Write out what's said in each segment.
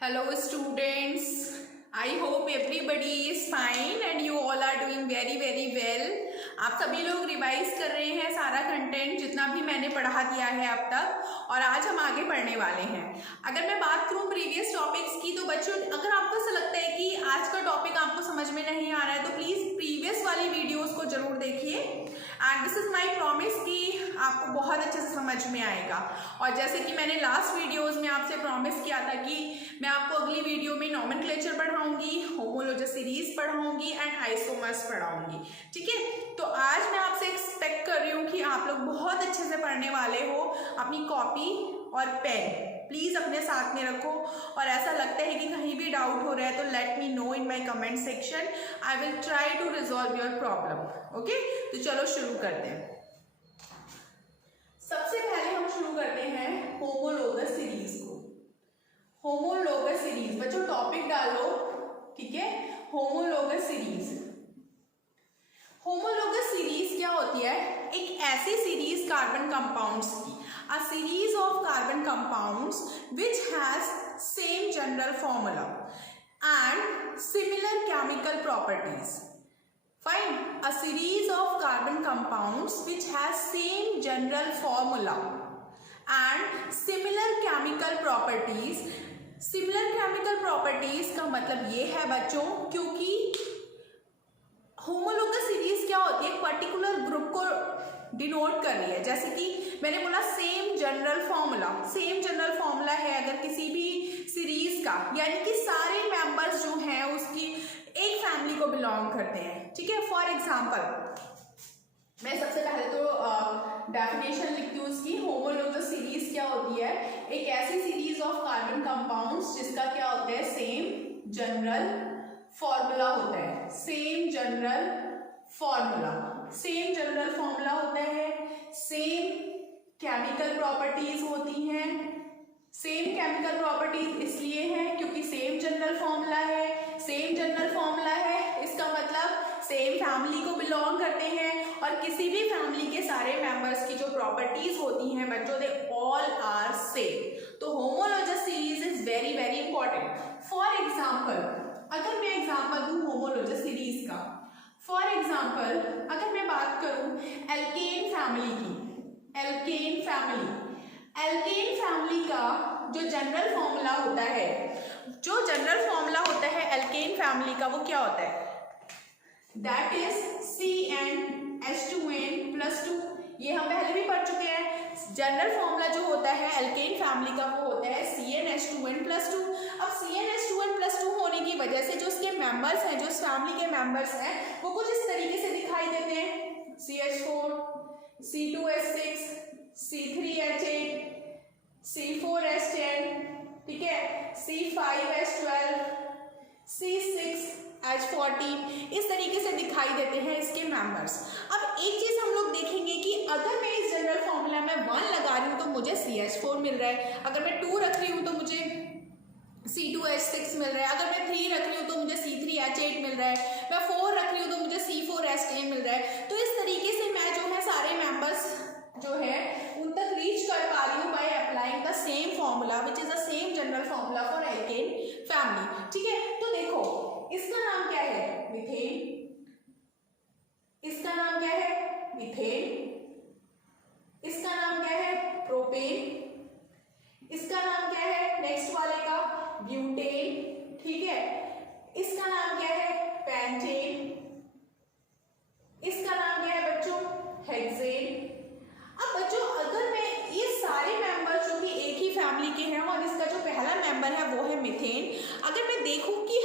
Hello students, I hope everybody is fine and you all are doing very well. आप सभी लोग revise कर रहे हैं सारा कंटेंट जितना भी मैंने पढ़ा दिया है अब तक और आज हम आगे पढ़ने वाले हैं। अगर मैं बात करूं प्रीवियस टॉपिक्स की तो बच्चों अगर आपको ऐसा लगता है कि आज का टॉपिक आपको समझ में नहीं आ रहा है तो प्लीज़ प्रीवियस वाली वीडियोस को जरूर देखिए and this is my promise कि आपको बहुत अच्छे से समझ में आएगा। और जैसे कि मैंने लास्ट वीडियोस में आपसे प्रॉमिस किया था कि मैं आपको अगली वीडियो में नॉमेनक्लेचर पढ़ाऊंगी, होमोलॉजी सीरीज पढ़ाऊंगी एंड आइसोमर्स पढ़ाऊंगी। ठीक है, तो आज मैं आपसे एक्सपेक्ट कर रही हूँ कि आप लोग बहुत अच्छे से पढ़ने वाले हो। अपनी कॉपी और पेन प्लीज़ अपने साथ में रखो और ऐसा लगता है कि कहीं भी डाउट हो रहा है तो let me know in my comment section. I will try to resolve your problem. Okay, तो चलो शुरू करते हैं। सबसे पहले हम शुरू करते हैं होमोलोगस सीरीज को। होमोलोगस सीरीज बच्चों टॉपिक डालो, ठीक है। होमोलोगस सीरीज, होमोलोगस सीरीज क्या होती है? एक ऐसी सीरीज कार्बन कंपाउंड्स की, a series of carbon compounds which has same general formula and similar chemical properties. Fine, a series of carbon compounds which has same general formula and similar chemical properties. Similar chemical properties का मतलब ये है बच्चों, क्योंकि homologous series क्या होती है? एक पर्टिकुलर ग्रुप को डिनोट कर रही है। जैसे कि मैंने बोला same general formula, same general formula है अगर किसी भी सीरीज का, यानी कि सारे मेंबर्स जो हैं उसकी एक फैमिली को बिलोंग करते हैं। ठीक है, फॉर एग्जांपल मैं सबसे पहले तो डेफिनेशन लिखती हूँ उसकी। होमोलोगस सीरीज क्या होती है? एक ऐसी सीरीज ऑफ कार्बन कंपाउंड्स जिसका क्या होता है? सेम जनरल फॉर्मूला होता है। Same general formula, same general formula होता है, सेम केमिकल प्रॉपर्टीज होती हैं। सेम केमिकल प्रॉपर्टीज इसलिए हैं क्योंकि सेम जनरल फॉर्मूला है। सेम जनरल फॉर्मूला है इसका मतलब सेम फैमिली को बिलोंग करते हैं और किसी भी फैमिली के सारे मेंबर्स की जो प्रॉपर्टीज होती हैं बच्चों दे ऑल आर सेम। तो homologous series is very important. For example अगर मैं एग्जाम्पल दूं होमोलोगस सीरीज का, फॉर एग्जाम्पल अगर मैं बात करूं एल्केन फैमिली की, एल्केन फैमिली का जो जनरल फॉर्मूला होता है, जो जनरल फॉर्मूला होता है एल्केन फैमिली का, वो क्या होता है? That is CnH2n+2। ये हम पहले भी पढ़ चुके हैं। जनरल फॉर्मूला जो होता है एल्केन फैमिली का वो होता है CnH2n+2। अब CnH2n+2 होने की वजह से जो उसके मेंबर्स हैं, जो इस फैमिली के मेंबर्स हैं, वो कुछ इस तरीके से दिखाई देते हैं। CH4, C2H6, C3H8, C4H10, ठीक है, C5H12, C6H14, इस तरीके से दिखाई देते हैं इसके मेंबर्स। अब एक चीज हम लोग देखेंगे कि अगर मैं इस जनरल फॉर्मूला में 1 लगा रही हूँ तो मुझे CH4 मिल रहा है, अगर मैं 2 रख रही हूँ तो मुझे C2H6 मिल रहा है, अगर मैं 3 रख रही हूँ तो मुझे C3H8 मिल रहा है, मैं 4 रख रही हूँ तो मुझे C4H10 मिल रहा है। तो इस तरीके से मैं जो है सारे मेंबर्स जो है उन तक रीच कर पा रही हूँ by applying the same formula which is the same general formula for alkane family. ठीक है, तो देखो इसका नाम क्या है? मीथेन। इसका नाम क्या है? मीथेन। इसका नाम क्या है? प्रोपेन। इसका नाम क्या है? नेक्स्ट वाले का ब्यूटेन। ठीक है, इसका नाम क्या है? पेंटेन। इसका नाम क्या है बच्चों? हेक्सेन। अब बच्चों अगर मैं ये सारे मेंबर्स जो कि एक ही फैमिली के हैं और इसका जो पहला मेंबर है वो है मीथेन, अगर मैं देखूं कि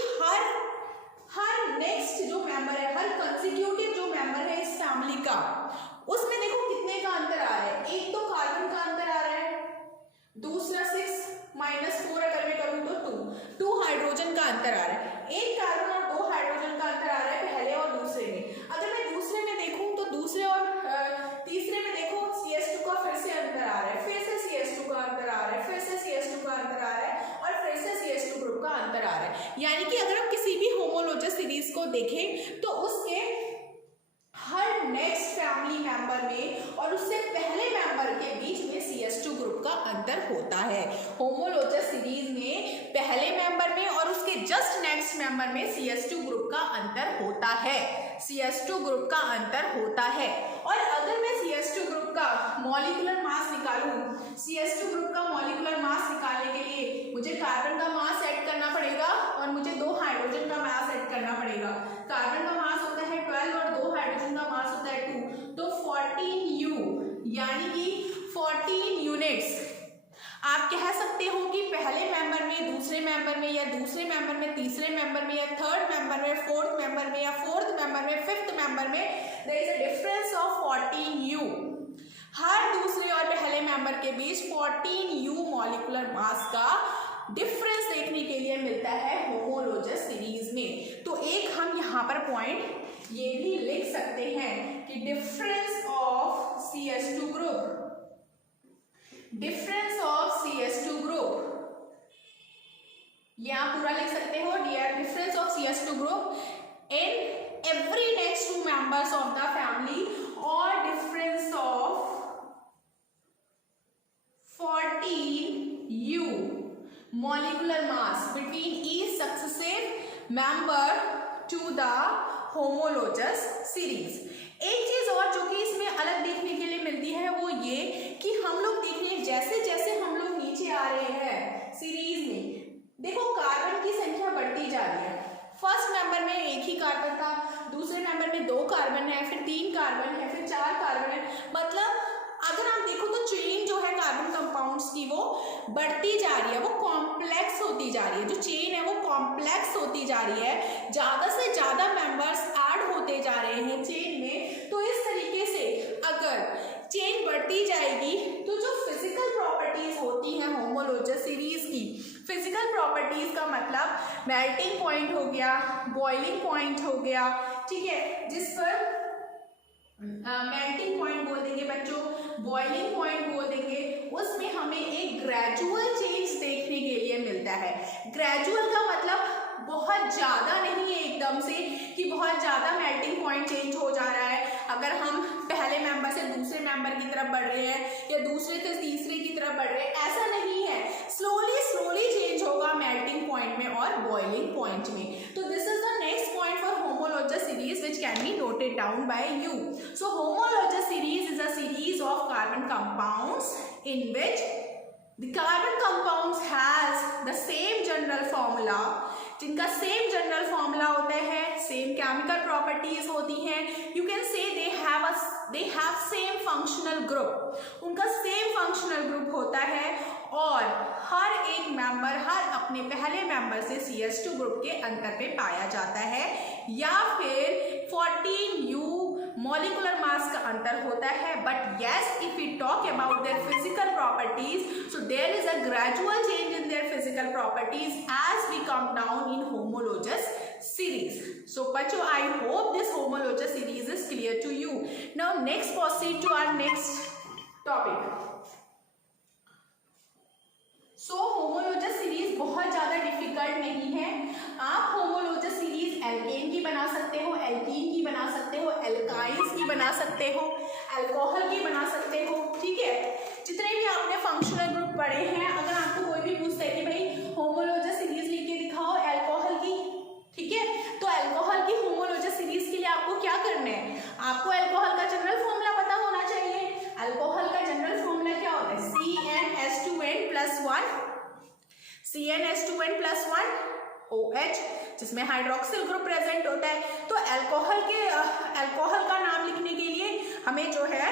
हर नेक्स्ट जो मेंबर है, हर कंसेक्यूटिव जो मेंबर है इस फैमिली का, उसमें देखो कितने का अंतर आ रहा है। एक तो कार्बन का अंतर आ रहा है, दूसरा 6 - 4 अगर मैं करूं तो 2 हाइड्रोजन का अंतर आ रहा है। एक कार्बन और 2 हाइड्रोजन का अंतर आ रहा है पहले और दूसरे में। अगर मैं दूसरे में देखूं तो दूसरे और तीसरे में देखो CH2 का फिर से अंतर आ रहा है, फिर से CH2 का अंतर आ रहा है, फिर से CH2 का अंतर आ रहा है और फिर से CH2 ग्रुप का अंतर आ रहा है। यानी कि अगर हम किसी भी होमोलोगस सीरीज को देखें तो उसके हर नेक्स्ट फैमिली मेंबर में और उससे पहले मेंबर के बीच में CH2 ग्रुप का अंतर होता है। होमोलोगस सीरीज में पहले मेंबर मेंबर में और उसके जस्ट नेक्स्ट मेंबर में CH2 ग्रुप का अंतर होता है, CH2 ग्रुप का अंतर होता है। और अगर मैं CH2 ग्रुप का मॉलिक्यूलर मास निकालूं, CH2 ग्रुप का मॉलिक्यूलर मास निकालने के लिए मुझे कार्बन का मास ऐड करना पड़ेगा और मुझे 2 हाइड्रोजन का मास ऐड करना पड़ेगा। कार्बन का मास होता है 12 और 2 हाइड्रोजन का मास होता है 2, तो 14U यानी कि 14 यूनिट्स। आप कह सकते हो कि पहले मेंबर में, दूसरे मेंबर में, या दूसरे मेंबर में, तीसरे मेंबर में, या थर्ड मेंबर में, फोर्थ मेंबर में, या फोर्थ मेंबर में, फिफ्थ मेंबर में there is a difference of 14U। हर दूसरे और पहले मेंबर के बीच 14U मॉलिक्यूलर मास का डिफरेंस देखने के लिए मिलता है होमोलोजस सीरीज में। तो एक हम यहाँ पर पॉइंट ये भी लिख सकते हैं कि difference of CH2 group, difference of CH2 group, ये आप पूरा लिख सकते हो, difference of CH2 group in every next 2 members of the family, और difference of 14U molecular mass between each successive member to the homologous series। एक चीज और जो कि इसमें अलग देखने के लिए मिलती है वो ये कि हम लोग देखिए जैसे जैसे हम लोग नीचे आ रहे हैं सीरीज में, देखो कार्बन की संख्या बढ़ती जा रही है। फर्स्ट मेंबर में एक ही कार्बन था, दूसरे मेंबर में 2 कार्बन है, फिर 3 कार्बन है, फिर 4 कार्बन है। मतलब अगर आप देखो तो चेन जो है कार्बन कंपाउंड्स की वो बढ़ती जा रही है, वो कॉम्प्लेक्स होती जा रही है। जो चेन है वो कॉम्प्लेक्स होती जा रही है, ज्यादा से ज्यादा मेंबर्स ऐड होते जा रहे हैं चेन में। तो इस तरीके से अगर चेन बढ़ती जाएगी तो जो फिजिकल प्रॉपर्टीज होती हैं होमोलोजस सीरीज की, फिजिकल प्रॉपर्टीज का मतलब मेल्टिंग पॉइंट हो गया, बॉइलिंग पॉइंट हो गया, ठीक है, जिस पर मेल्टिंग पॉइंट बोल देंगे बच्चों, बॉइलिंग पॉइंट बोल देंगे, उसमें हमें एक ग्रेजुअल चेंज देखने के लिए मिलता है। ग्रेजुअल का मतलब बहुत ज्यादा नहीं है एकदम से कि बहुत ज्यादा मेल्टिंग पॉइंट चेंज हो जा रहा है। अगर हम पहले मेंबर से दूसरे मेंबर की तरफ बढ़ रहे हैं या दूसरे से तीसरे की तरफ बढ़ रहे हैं, ऐसा नहीं है। स्लोली स्लोली चेंज होगा मेल्टिंग पॉइंट में और बॉइलिंग पॉइंट में। तो this is the next point for homologous series which can be noted down by you. So homologous series is a series of carbon compounds in which the carbon compounds has the same general formula, जिनका same general formula होता है, same chemical properties होती हैं। You can say they have same functional group, उनका same functional group होता है और हर एक मेंबर हर अपने पहले मेंबर से CH2 ग्रुप के अंतर पे पाया जाता है, या फिर 14U मॉलिक्यूलर मास का अंतर होता है। But yes, if we talk about their physical properties, so there is a gradual change in their physical properties as we come down in homologous series. So Pacho, I hope this homologous series is clear to you. Now next proceed to our next topic. So homologous series बहुत ज़्यादा difficult नहीं है। आप homologous series alkene की बना सकते हो, alkene की बना सकते हो, एल्काइंस की बना सकते हो, अल्कोहल की बना सकते हो, ठीक है। जितने भी आपने फंक्शनल ग्रुप पढ़े हैं, अगर आपको कोई भी पूछता है कि भाई होमोलोजस सीरीज लिख के दिखाओ एल्कोहल की, ठीक है, तो एल्कोहल की होमोलोजस सीरीज के लिए आपको क्या करना है, आपको एल्कोहल का जनरल फॉर्मूला पता होना चाहिए। एल्कोहल का जनरल फॉर्मूला क्या होता है? CnH2n+1, CnH2n+1 OH, जिसमें हाइड्रोक्सिल ग्रुप प्रेजेंट होता है। तो एल्कोहल का नाम लिखने के लिए हमें जो है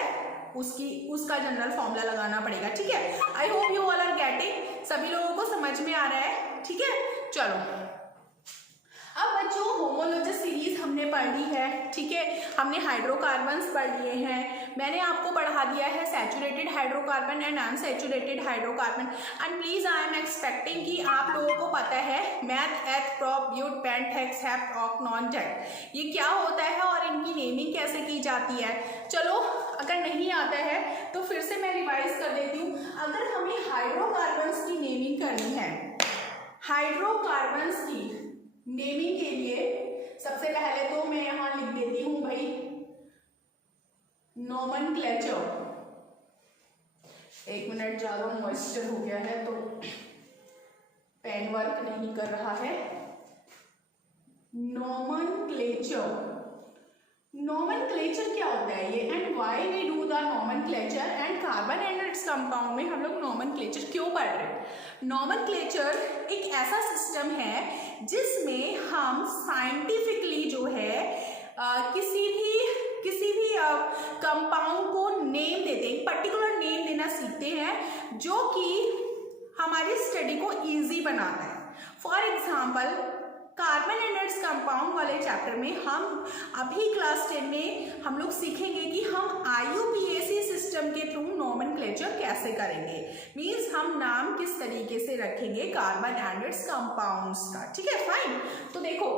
उसका जनरल फॉर्मूला लगाना पड़ेगा, ठीक है। I hope you all are getting, सभी लोगों को समझ में आ रहा है, ठीक है। चलो अब बच्चों होमोलोजस सीरीज हमने पढ़ ली है, ठीक है, हमने हाइड्रोकार्बन्स पढ़ लिए हैं, मैंने आपको पढ़ा दिया है saturated hydrocarbon and unsaturated hydrocarbon. And please I am expecting कि आप लोगों को पता है meth, eth, prop, but, pent, hex, hept, oct, non, tet, ये क्या होता है और इनकी नेमिंग कैसे की जाती है। चलो अगर नहीं आता है तो फिर से मैं रिवाइज कर देती हूँ। अगर हमें हाइड्रोकार्बन्स की नेमिंग करनी है, हाइड्रोकार्बन्स की नेमिंग के लिए सबसे पहले तो मैं यहां लिख देती हूं भाई नोमेनक्लेचर। एक मिनट, ज्यादा मॉइस्चर हो गया है तो पेन वर्क नहीं कर रहा है। नॉमेनक्लेचर, नॉमेनक्लेचर क्या होता है ये, and why we do the nomenclature, and carbon and its compound में हम लोग नॉमेनक्लेचर क्यों पढ़ रहे हैं। नॉमेनक्लेचर एक ऐसा सिस्टम है जिसमें हम साइंटिफिकली जो है किसी भी कंपाउंड को नेम देते हैं, पर्टिकुलर नेम देना सीखते हैं जो कि हमारी स्टडी को इजी बनाता है। For example carbon and its compound वाले चैप्टर में हम अभी क्लास 10 में हम लोग सीखेंगे कि हम IUPAC सिस्टम के थ्रू नॉमेनक्लेचर कैसे करेंगे, मींस हम नाम किस तरीके से रखेंगे कार्बन एंड इट्स कंपाउंड्स का। ठीक है, फाइन। तो देखो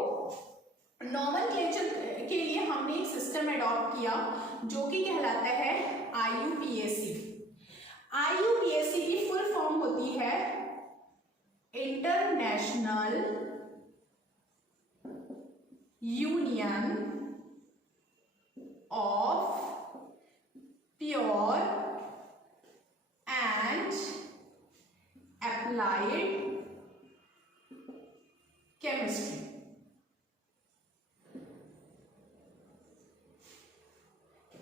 नॉमेनक्लेचर के लिए हमने एक सिस्टम अडॉप्ट किया जो कि कहलाता है IUPAC। IUPAC की फुल फॉर्म होती है international union of pure and applied chemistry.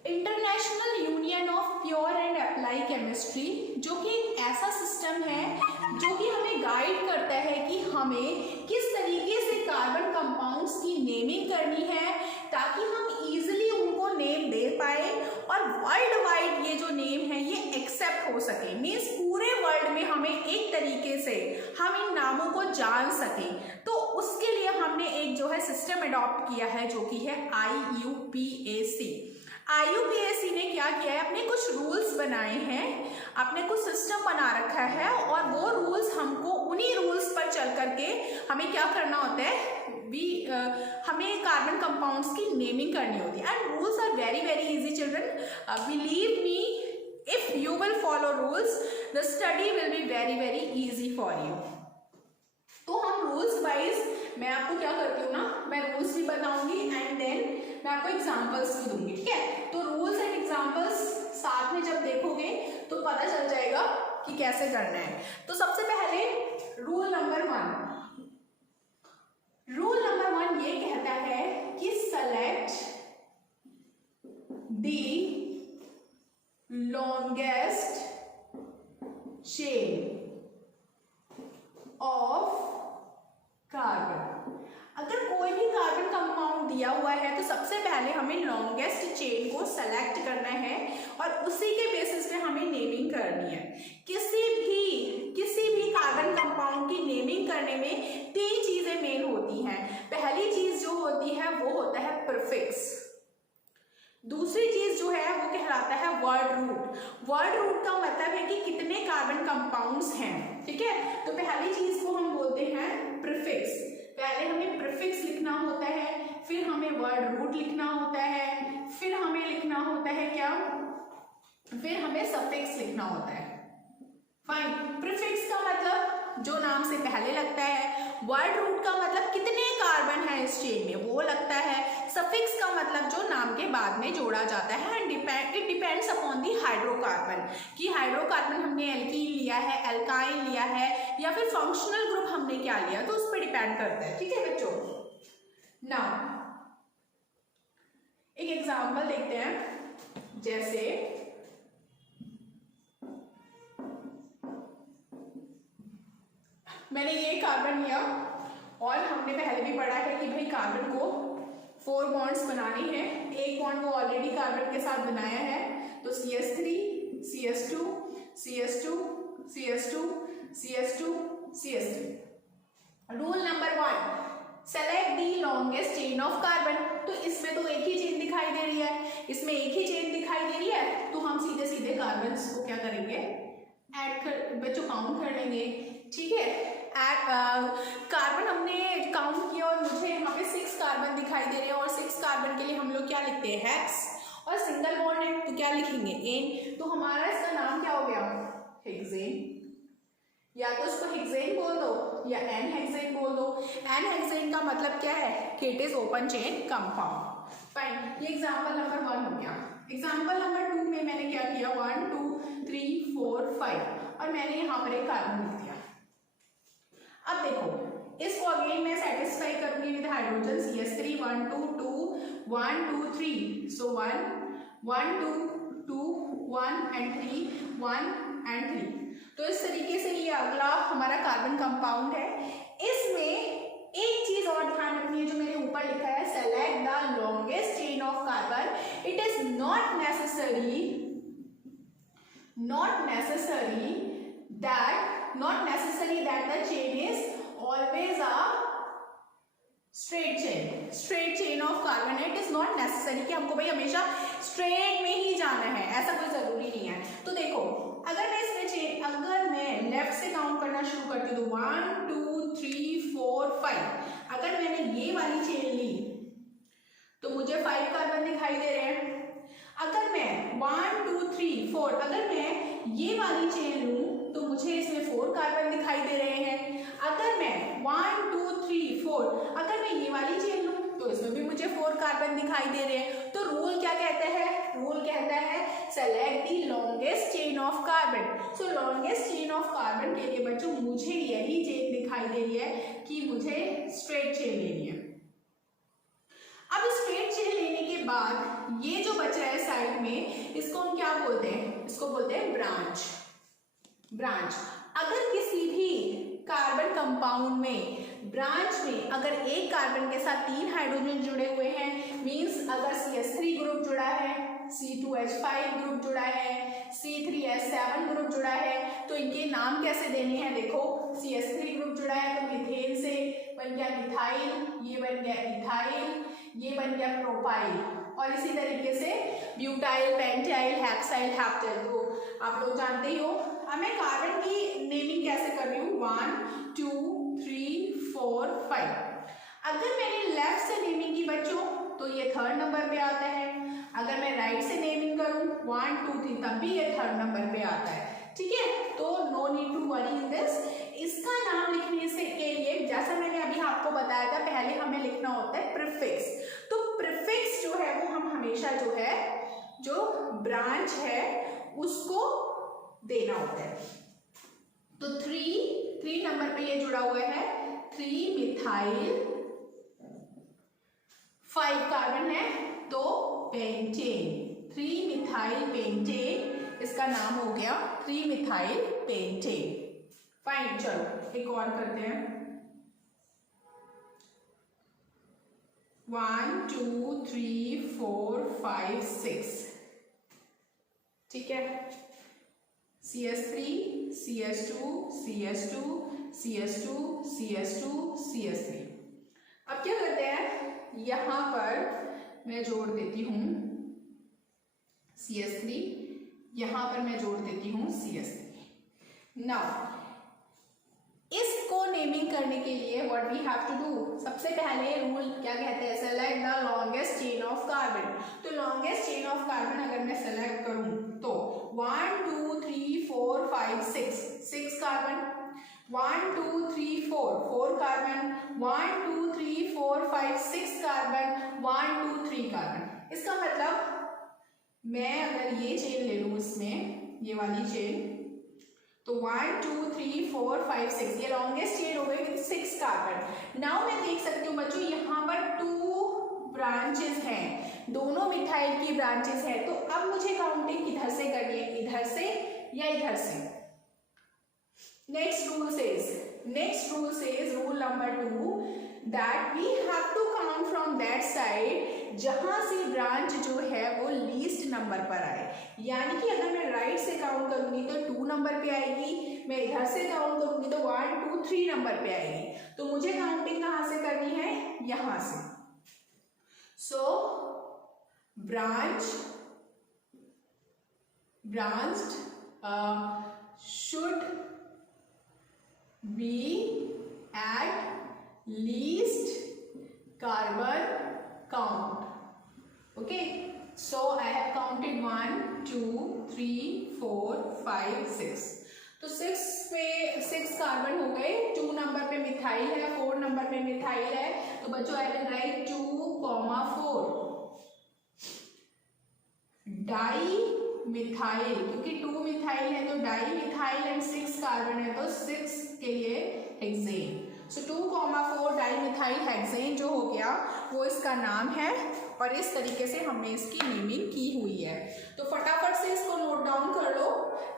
International union of pure and apply chemistry जो कि एक ऐसा सिस्टम है जो कि हमें गाइड करता है कि हमें किस तरीके से कार्बन कंपाउंड्स की नेमिंग करनी है ताकि हम इजीली उनको नेम दे पाए और वर्ल्ड वाइड ये जो नेम है ये एक्सेप्ट हो सके, मीन्स पूरे वर्ल्ड में हमें एक तरीके से हम इन नामों को जान सकें। तो उसके लिए हमने एक जो है सिस्टम अडॉप्ट किया है जो कि है IUPAC। IUPAC ने क्या किया है, अपने कुछ रूल्स बनाए हैं, अपने कुछ सिस्टम बना रखा है और वो रूल्स हमको उन्हीं रूल्स पर चल करके हमें क्या करना होता है, हमें कार्बन कंपाउंड्स की नेमिंग करनी होती है। And rules are very very easy children, believe me, if you will follow rules the study will be very very easy for you. तो हम रूल्स वाइज मैं आपको क्या करती हूँ ना, मैं रूल्स भी बताऊंगी एंड देन मैं आपको एग्जांपल्स भी दूंगी। ठीक है, तो रूल्स एंड एग्जांपल्स साथ में जब देखोगे तो पता चल जाएगा कि कैसे करना है। तो सबसे पहले रूल नंबर 1 ये कहता है कि select the longest chain of carbon. अगर कोई भी कार्बन कंपाउंड दिया हुआ है तो सबसे पहले हमें लॉन्गेस्ट चेन को सेलेक्ट करना है और उसी के बेसिस पे हमें नेमिंग करनी है। किसी भी कार्बन कंपाउंड की नेमिंग करने में 3 चीजें मेन होती हैं। पहली चीज जो होती है वो होता है प्रीफिक्स, दूसरी चीज जो है वो कहलाता है वर्ड रूट। वर्ड रूट का मतलब है कि कितने कार्बन कंपाउंड्स हैं। ठीक है, तो पहली चीज को हम बोलते हैं प्रीफिक्स। पहले हमें प्रीफिक्स लिखना होता है, फिर हमें वर्ड रूट लिखना होता है, फिर हमें लिखना होता है क्या, फिर हमें सफिक्स लिखना होता है। फाइन, प्रीफिक्स का मतलब जो नाम से पहले लगता है, वर्ड रूट का मतलब कितने कार्बन है इस चेन में वो लगता है, सफिक्स का मतलब जो नाम के बाद में जोड़ा जाता है। And it depends upon the hydrocarbon कि हाइड्रोकार्बन हमने एल्कीन लिया है, एल्काइन लिया है या फिर फंक्शनल ग्रुप हमने क्या लिया, तो उस पर डिपेंड करता है। ठीक है बच्चों, नाउ एक एग्जांपल देखते हैं। जैसे मैंने ये कार्बन लिया और हमने पहले भी पढ़ा है कि भाई कार्बन को 4 बॉन्ड्स बनाने हैं। एक बॉन्ड वो ऑलरेडी कार्बन के साथ बनाया है, तो CH3 CH2 CH2 CH2 CH2 CH3। Rule number 1, select the longest chain of carbon. तो इसमें तो एक ही चेन दिखाई दे रही है, इसमें एक ही चेन दिखाई दे रही है, तो हम सीधे सीधे कार्बन्स को क्या करेंगे, ऐड कर, बच्चों काउंट कर लेंगे। ठीक है, कार्बन हमने काउंट किया और मुझे यहाँ पे 6 कार्बन दिखाई दे रहे हैं और 6 कार्बन के लिए हम लोग क्या लिखते हैं, हेक्स, और सिंगल बॉन्ड है तो क्या लिखेंगे, एन। तो हमारा इसका नाम क्या हो गया, हेक्सेन। या तो इसको हेक्सेन बोल दो या एन हेक्सेन बोल दो। एन हेक्सेन का मतलब क्या है कि it is open chain compound. Fine, ये एग्जाम्पल नंबर 1 हो गया। एग्जाम्पल नंबर 2 में मैंने क्या किया, 1 2 3 4 5 और मैंने यहाँ पर एक कार्बन लिख दिया। अब अगेन मैं सेटिस्फाई करूंगी with hydrogen CH3 1 2 2 1 2 3 so 1 1 2 2 1 and 3 1 and 3। तो इस तरीके से ये अगला हमारा कार्बन कंपाउंड है। इसमें एक चीज और ध्यान रखनी है जो मेरे ऊपर लिखा है, select the longest chain of carbon. It is not necessary that the chain is always a straight chain of carbon। it is not necessary कि हमको भाई हमेशा स्ट्रेट में ही जाना है, ऐसा कोई जरूरी नहीं है। तो देखो अगर मैं लेफ्ट से काउंट करना शुरू करती हूँ तो 1 2 3 4 5। अगर मैंने ये वाली चेन ली तो मुझे 5 कार्बन दिखाई दे रहे हैं। अगर मैं 1 2 3 4 अगर मैं ये वाली चेन लूं तो मुझे इसमें 4 कार्बन दिखाई दे रहे हैं। अगर मैं 1 2 3 4 अगर मैं ये वाली चेन लूं तो इसमें भी मुझे 4 कार्बन दिखाई दे रहे हैं। तो रूल क्या कहता है? रूल कहता है select the longest chain of carbon. So longest chain of carbon के लिए बच्चों मुझे यही चेन दिखाई दे रही है कि मुझे स्ट्रेट चेन लेनी है। अब स्ट्रेट चेन लेने के बाद ये जो बचा है साइड में, इसको हम क्या बोलते हैं? इसको बोलते हैं ब्रांच। अगर किसी भी कार्बन कंपाउंड में ब्रांच में अगर एक कार्बन के साथ 3 हाइड्रोजन जुड़े हुए हैं, मींस अगर CH3 ग्रुप जुड़ा है, C2H5 ग्रुप जुड़ा है, C3H7 ग्रुप जुड़ा है, तो इनके नाम कैसे देने हैं? देखो CH3 ग्रुप जुड़ा है तो मीथेन से बन गया मिथाइल, ये बन गया इथाइल, ये बन गया प्रोपाइल, और इसी तरीके से ब्यूटाइल, पेंटाइल, हेक्साइल, हेप्टाइल। तो आप लोग जानते ही हो। अब मैं कार्बन की नेमिंग कैसे कर रही हूँ? 1 2 3 4 5। अगर मैंने लेफ्ट से नेमिंग की बच्चों तो ये 3rd नंबर पे आता है। अगर मैं राइट से नेमिंग करूँ 1 2 3 तब भी ये 3rd नंबर पे आता है। ठीक है, तो no need to worry in this. इसका नाम लिखने से के लिए जैसा मैंने अभी आपको बताया था, पहले हमें लिखना होता है प्रीफिक्स। तो प्रीफिक्स जो है वो हम हमेशा जो ब्रांच है उसको देना होता है। तो 3 नंबर पे ये जुड़ा हुआ है, 3 मिथाइल, 5 कार्बन है तो पेंटेन, 3 मिथाइल पेंटेन, इसका नाम हो गया 3 मिथाइल पेंटेन। फाइन, चलो एक और करते हैं। 1 2 3 4 5 6। ठीक है, CH3 CH2 CH2 CH2 CH2 CH3। अब क्या करते हैं, यहां पर मैं जोड़ देती हूं CH3, यहां पर मैं जोड़ देती हूं CH3। नाउ इसको नेमिंग करने के लिए what we have to do, सबसे पहले रूल क्या कहते हैं? Select the longest chain of carbon. तो लॉन्गेस्ट चेन ऑफ कार्बन अगर मैं सेलेक्ट करूं तो 1 2 3 4 5 6 कार्बन, 1 2 3 4 कार्बन, 1 2 3 4 5 6 कार्बन, 1 2 3 कार्बन। इसका मतलब मैं अगर ये चेन ले लूं, इसमें ये वाली चेन, तो 1 2 3 4 5 6 ये लॉन्गेस्ट चेन हो गई विद 6 कार्बन। नाउ मैं देख सकती हूँ बच्चों यहाँ पर 2 ब्रांचेस हैं, दोनों मिथाइल की ब्रांचेस हैं। तो अब मुझे काउंटिंग किधर से करनी है, इधर से या इधर से? Next rule says rule number 2 that we have to count from that side जहां से ब्रांच जो है वो लीस्ट नंबर पर आए। यानी कि अगर मैं राइट से काउंट करूंगी तो 2 नंबर पे आएगी, मैं इधर से काउंट करूंगी तो 1 2 3 नंबर पे आएगी। तो मुझे काउंटिंग कहां से करनी है? यहां से। सो branched should be at least carbon count. Okay, so I have counted 1 2 3 4 5 6। तो 6 कार्बन हो गए, 2 नंबर पे मिथाइल है, 4 नंबर पे मिथाइल है। तो बच्चों I will write 2,4 di methyl, क्योंकि 2 मिथाइल है तो डाई मिथाइल एंड 6 कार्बन है तो 6 के लिए हेक्सेन। सो 2,4 डाइमिथाइल हेक्सेन जो हो गया वो इसका नाम है, और इस तरीके से हमने इसकी नेमिंग की हुई है। तो फटाफट से इसको नोट डाउन कर लो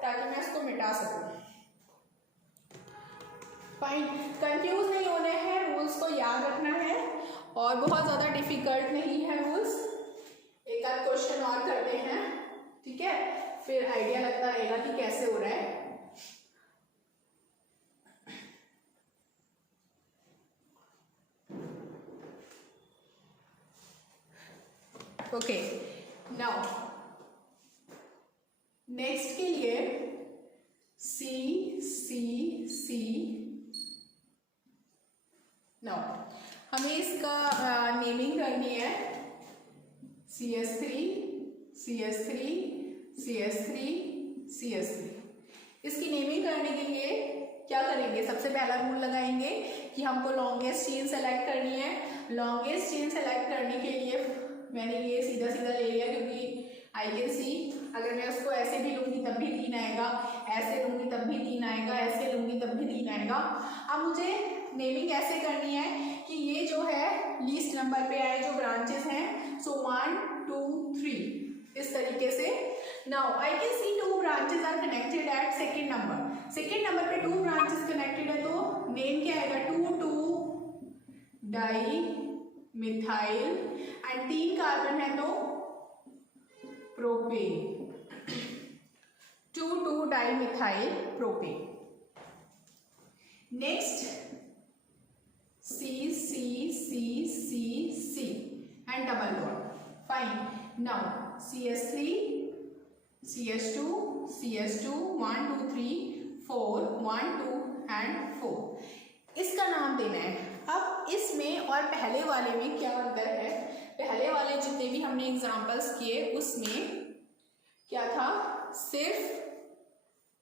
ताकि मैं इसको मिटा सकूं। फाइन, कंफ्यूज नहीं होने हैं, रूल्स को याद रखना है और बहुत ज़्यादा डिफिकल्ट नहीं है रूल्स। एक आध क्वेश्चन और करते हैं, ठीक है, फिर आइडिया लगता रहेगा कि कैसे हो रहा है। ओके, नाउ नेक्स्ट के लिए C नाउ हमें इसका नेमिंग करनी है CS3 CS3 CS3 CS3। इसकी नेमिंग करने के लिए क्या करेंगे, सबसे पहला रूल लगाएंगे कि हमको लॉन्गेस्ट चेन सेलेक्ट करनी है। लॉन्गेस्ट चेन सेलेक्ट करने के लिए मैंने ये सीधा सीधा ले लिया क्योंकि आई कैन सी, अगर मैं उसको ऐसे भी लूँगी तब भी 3 आएगा, ऐसे लूँगी तब भी 3 आएगा, ऐसे लूँगी तब भी 3 आएगा। अब मुझे नेमिंग ऐसे करनी है कि ये जो है लीस्ट नंबर पे आए जो ब्रांचेस हैं, सो 1 2 3 इस तरीके से। Now I can see 2 branches are connected at second number. Second number पे 2 ब्रांचेस कनेक्टेड है तो नेम क्या आएगा, 2 डाई मिथाइल एंड 3 कार्बन है तो propane, 2 di methyl propane. Next C and double bond. Fine. Now CS3 CS2 CS2 1 2 3 4 1 2 and 4 इसका नाम देना है। अब इसमें और पहले वाले में क्या अंतर है, पहले वाले जितने भी हमने एग्जांपल्स किए उसमें क्या था, सिर्फ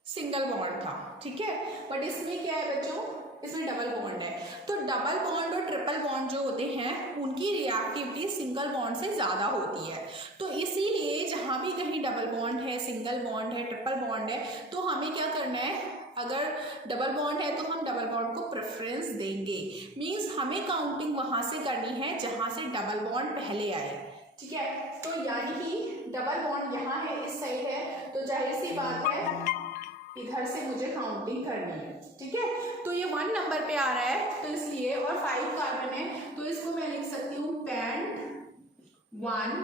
सिंगल बॉन्ड था, ठीक है, बट इसमें क्या है बच्चों, इसमें डबल बॉन्ड है। तो डबल बॉन्ड और ट्रिपल बॉन्ड जो होते हैं उनकी रिएक्टिविटी सिंगल बॉन्ड से ज़्यादा होती है। तो इसीलिए जहाँ भी कहीं डबल बॉन्ड है, सिंगल बॉन्ड है, ट्रिपल बॉन्ड है, तो हमें क्या करना है, अगर डबल बॉन्ड है तो हम डबल बॉन्ड को प्रेफरेंस देंगे। मीन्स हमें काउंटिंग वहाँ से करनी है जहाँ से डबल बॉन्ड पहले आए, ठीक है। तो यानी कि डबल बॉन्ड यहाँ है, इस साइड है, तो जाहिर सी बात है इधर से मुझे काउंटिंग करनी है, ठीक है। तो ये 1 नंबर पे आ रहा है तो इसलिए, और 5 कार्बन है तो इसको मैं लिख सकती हूँ पेंट 1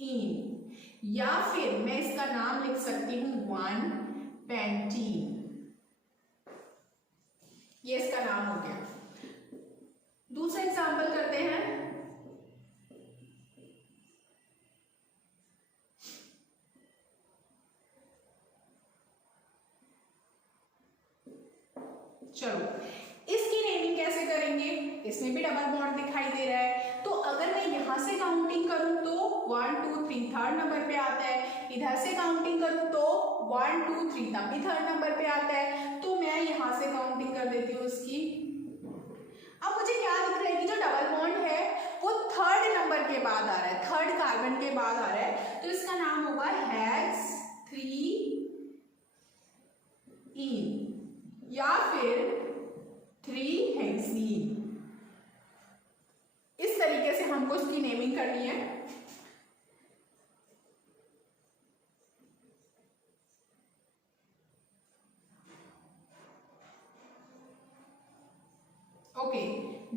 इन, या फिर मैं इसका नाम लिख सकती हूँ 1 पेंटीन, ये इसका नाम हो गया। दूसरा एग्जांपल करते हैं। चलो इसकी नेमिंग कैसे करेंगे, इसमें भी डबल बॉन्ड दिखाई दे रहा है, तो अगर मैं यहां से काउंटिंग करूं तो 1 2 3 थर्ड नंबर पे आता है, इधर से काउंटिंग करूं तो 1 2 3 तब भी थर्ड नंबर पे आता है, तो मैं यहां से काउंटिंग कर देती हूँ इसकी। अब मुझे क्या दिख रहा है कि जो डबल बॉन्ड है वो थर्ड नंबर के बाद आ रहा है, थर्ड कार्बन के बाद आ रहा है, तो इसका नाम होगा हेक्स 3 इन या फिर 3 हेक्सीन। इस तरीके से हमको इसकी नेमिंग करनी है। Okay,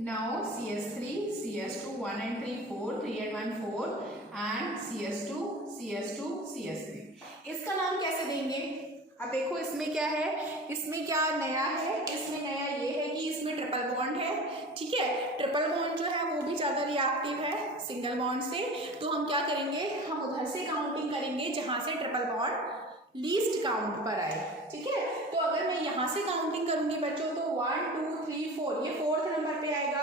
now CS3 CS2 1 and 3 4 3 and 1 4 and CS2 CS2 CS3। इसका नाम कैसे देंगे, अब देखो इसमें क्या है, इसमें क्या नया है, इसमें नया ये है कि इसमें ट्रिपल बॉन्ड है, ठीक है। ट्रिपल बॉन्ड जो है वो भी ज़्यादा रिएक्टिव है सिंगल बॉन्ड से, तो हम क्या करेंगे, हम उधर से काउंटिंग करेंगे जहाँ से ट्रिपल बॉन्ड लीस्ट काउंट पर आए, ठीक है। तो अगर मैं यहाँ से काउंटिंग करूंगी बच्चों तो 1 2 3 4 ये 4th नंबर पे आएगा,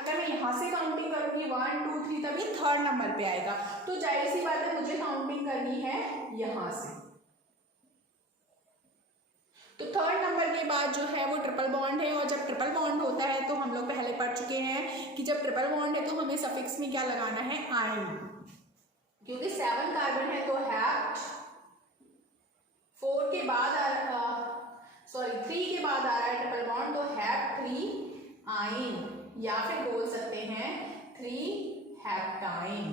अगर मैं यहाँ से काउंटिंग करूंगी 1 2 3 तभी 3rd नंबर पे आएगा, तो जाहिर सी बात है मुझे काउंटिंग करनी है यहाँ से। तो 3rd नंबर के बाद जो है वो ट्रिपल बॉन्ड है, और जब ट्रिपल बॉन्ड होता है तो हम लोग पहले पढ़ चुके हैं कि जब ट्रिपल बॉन्ड है तो हमें सफिक्स में क्या लगाना है, आयन, क्योंकि 7 कार्बन है तो हैप्ट, 4 के बाद 3 के बाद आ रहा है ट्रिपल बॉन्ड तो हैप 3 आइन, या फिर बोल सकते हैं 3 हेप्टाइन।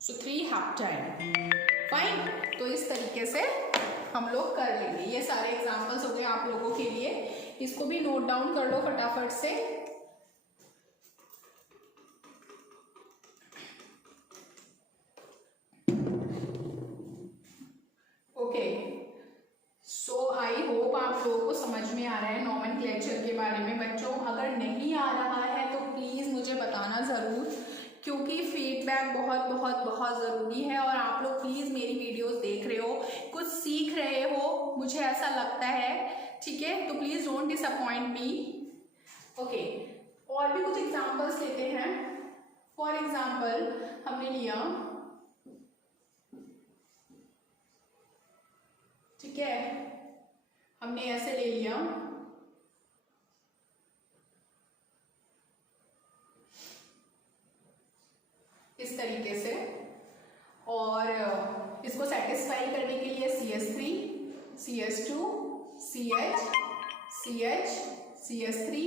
सो 3 हेप्टाइन। फाइन, तो इस तरीके से हम लोग कर लेंगे। ये सारे एग्जांपल्स हो गए आप लोगों के लिए, इसको भी नोट डाउन कर लो फटाफट से। ओके, सो आई होप आप लोगों को समझ में आ रहा है नॉमेनक्लेचर के बारे में। बच्चों अगर नहीं आ रहा है तो प्लीज़ मुझे बताना ज़रूर, क्योंकि फीडबैक बहुत बहुत बहुत ज़रूरी है। और आप लोग प्लीज़ मेरी वीडियोस देख रहे हो, कुछ सीख रहे हो, मुझे ऐसा लगता है, ठीक है? तो please don't disappoint me. Okay, और भी कुछ एग्जांपल्स लेते हैं। फॉर एग्जांपल हमने लिया, ठीक है, हमने ऐसे ले लिया, इस तरीके से, और इसको सेटिस्फाई करने के लिए CH3, CH2, CH, CH, CH3,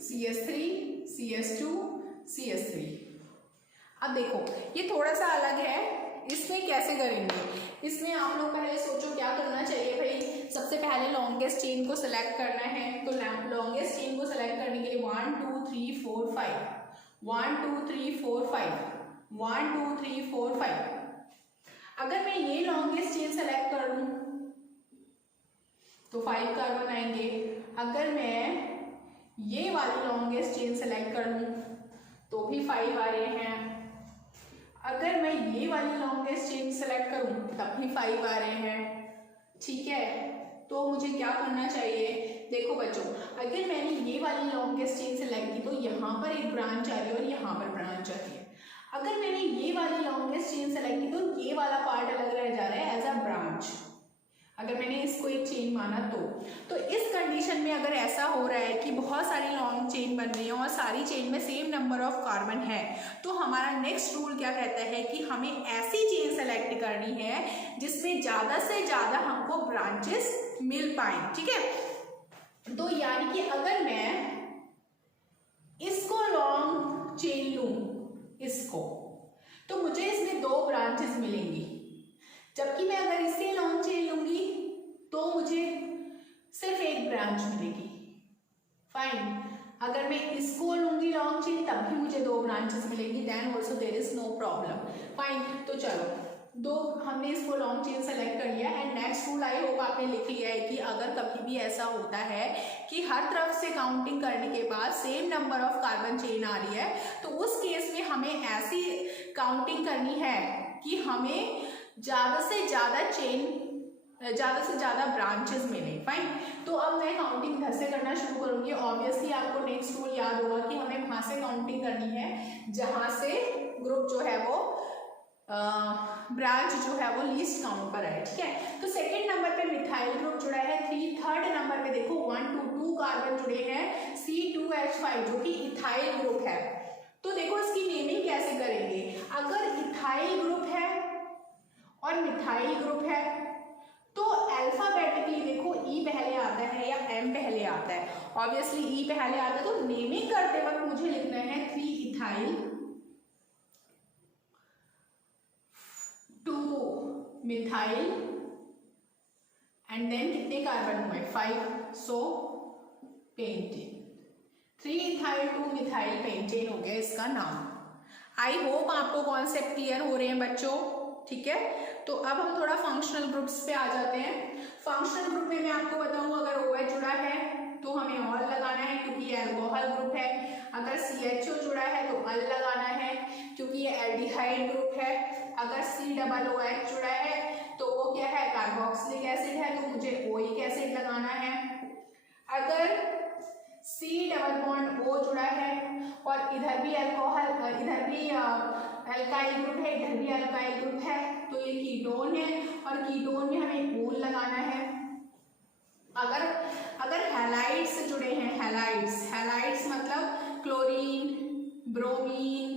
CH3, CH2, CH3। अब देखो ये थोड़ा सा अलग है, इसमें कैसे करेंगे? इसमें आप लोग पहले सोचो क्या करना चाहिए भाई। सबसे पहले लॉन्गेस्ट चेन को सिलेक्ट करना है, तो लॉन्गेस्ट चेन को सिलेक्ट करने के लिए 1 2 3 4 5, 1 2 3 4 5, 1 2 3 4 5। अगर मैं ये लॉन्गेस्ट चेन सेलेक्ट कर लूं तो 5 कार्बन आएंगे। अगर मैं ये वाली लॉन्गेस्ट चेन सेलेक्ट कर लूं तो भी 5 आ रहे हैं। अगर मैं ये वाली लॉन्गेस्ट चेन सेलेक्ट करूं तब भी 5 आ रहे हैं, ठीक है? तो मुझे क्या करना चाहिए? देखो बच्चों, अगर मैंने ये वाली लॉन्गेस्ट चेन सेलेक्ट की तो यहाँ पर एक ब्रांच आ रही है और यहाँ पर ब्रांच आ रही है। अगर मैंने ये वाली लॉन्गेस्ट चेन सेलेक्ट की तो ये वाला पार्ट अलग रह जा रहा है एज अ ब्रांच। अगर मैंने इसको एक चेन माना तो इस कंडीशन में अगर ऐसा हो रहा है कि बहुत सारी लॉन्ग चेन बन रही है और सारी चेन में सेम नंबर ऑफ कार्बन है, तो हमारा नेक्स्ट रूल क्या कहता है कि हमें ऐसी चेन सेलेक्ट करनी है जिसमें ज़्यादा से ज़्यादा हमको ब्रांचेस मिल पाए, ठीक है? तो यानी कि अगर मैं इसको लॉन्ग चेन लूँ, इसको, तो मुझे इसमें 2 ब्रांचेस मिलेंगी। जबकि मैं अगर इससे लॉन्ग चेन लूंगी तो मुझे सिर्फ एक ब्रांच मिलेगी। फाइन, अगर मैं इसको लूंगी लॉन्ग चेन तब भी मुझे 2 ब्रांचेस मिलेंगी, then also there is no problem. Fine, तो चलो हमने इसको लॉन्ग चेन सेलेक्ट कर लिया। And next rule I hope आपने लिख लिया है कि अगर कभी भी ऐसा होता है कि हर तरफ से काउंटिंग करने के बाद same number of carbon chain आ रही है, तो उस केस में हमें ऐसी काउंटिंग करनी है कि हमें ज़्यादा से ज़्यादा ब्रांचेस मिले। फाइन, तो अब मैं काउंटिंग इधर से करना शुरू करूंगी। ऑब्वियसली आपको नेक्स्ट रूल याद होगा कि हमें वहाँ से काउंटिंग करनी है जहाँ से ग्रुप जो है वो ब्रांच जो है वो लीस्ट काउंट पर है, ठीक है? तो सेकंड नंबर पे मिथाइल ग्रुप जुड़ा है 3। थर्ड नंबर पे देखो 1 2 कार्बन जुड़े हैं C2H5 जो कि इथाइल ग्रुप है। तो देखो इसकी नेमिंग कैसे करेंगे? अगर इथाइल ग्रुप है और मिथाइल ग्रुप है तो अल्फाबेटिकली देखो ई पहले आता है या एम पहले आता है। ऑब्वियसली ई पहले आता है, तो नेमिंग करते वक्त मुझे लिखना है 3 इथाइल, 2 मिथाइल एंड देन कितने कार्बन हुए? 5, सो पेंटेन। 3 इथाइल 2 मिथाइल पेंटेन हो गया इसका नाम। आई होप आपको कॉन्सेप्ट क्लियर हो रहे हैं बच्चों, ठीक है? तो अब हम थोड़ा फंक्शनल ग्रुप्स पे आ जाते हैं। फंक्शनल ग्रुप में मैं आपको बताऊं, अगर OH जुड़ा है तो हमें ऑल लगाना है क्योंकि ये अल्कोहल ग्रुप है। अगर CHO जुड़ा है तो अल लगाना है क्योंकि ये एल्डिहाइड ग्रुप है। अगर COOH जुड़ा है तो वो क्या है? कार्बोक्सिलिक एसिड है, तो मुझे OIC एसिड लगाना है। अगर C+O जुड़ा है और इधर भी अल्कोहल, इधर भी अल्काइल ग्रुप है, इधर भी अल्काइल ग्रुप है, तो ये कीटोन है और कीटोन में हमें ओन लगाना है। अगर हैलाइड्स जुड़े हैं, हैलाइड्स मतलब क्लोरीन, ब्रोमीन,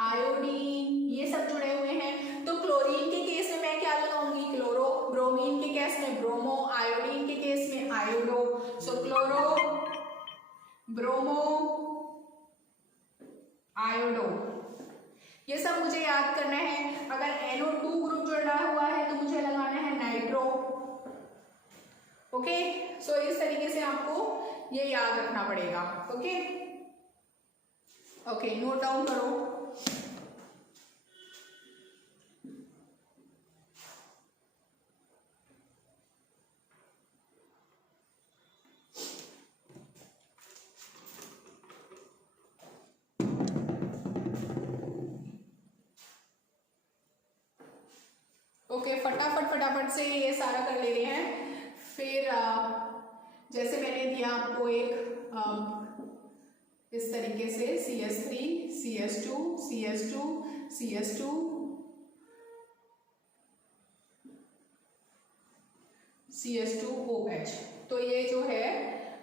आयोडीन, ये सब जुड़े हुए हैं, तो क्लोरीन के केस में मैं क्या लगाऊंगी? क्लोरो, ब्रोमीन के केस में ब्रोमो, आयोडीन के केस में आयोडो। सो क्लोरो ब्रोमो, आयोडो, ये सब मुझे याद करना है। अगर NO2 ग्रुप जुड़ा हुआ है तो मुझे लगाना है नाइट्रो। ओके, सो इस तरीके से आपको ये याद रखना पड़ेगा। ओके ओके, नोट डाउन करो। ओके, फटाफट से ये सारा कर लेते हैं। फिर जैसे मैंने दिया आपको एक इस तरीके से CH3 CH2 CH2 CH2 CH2OH, तो ये जो है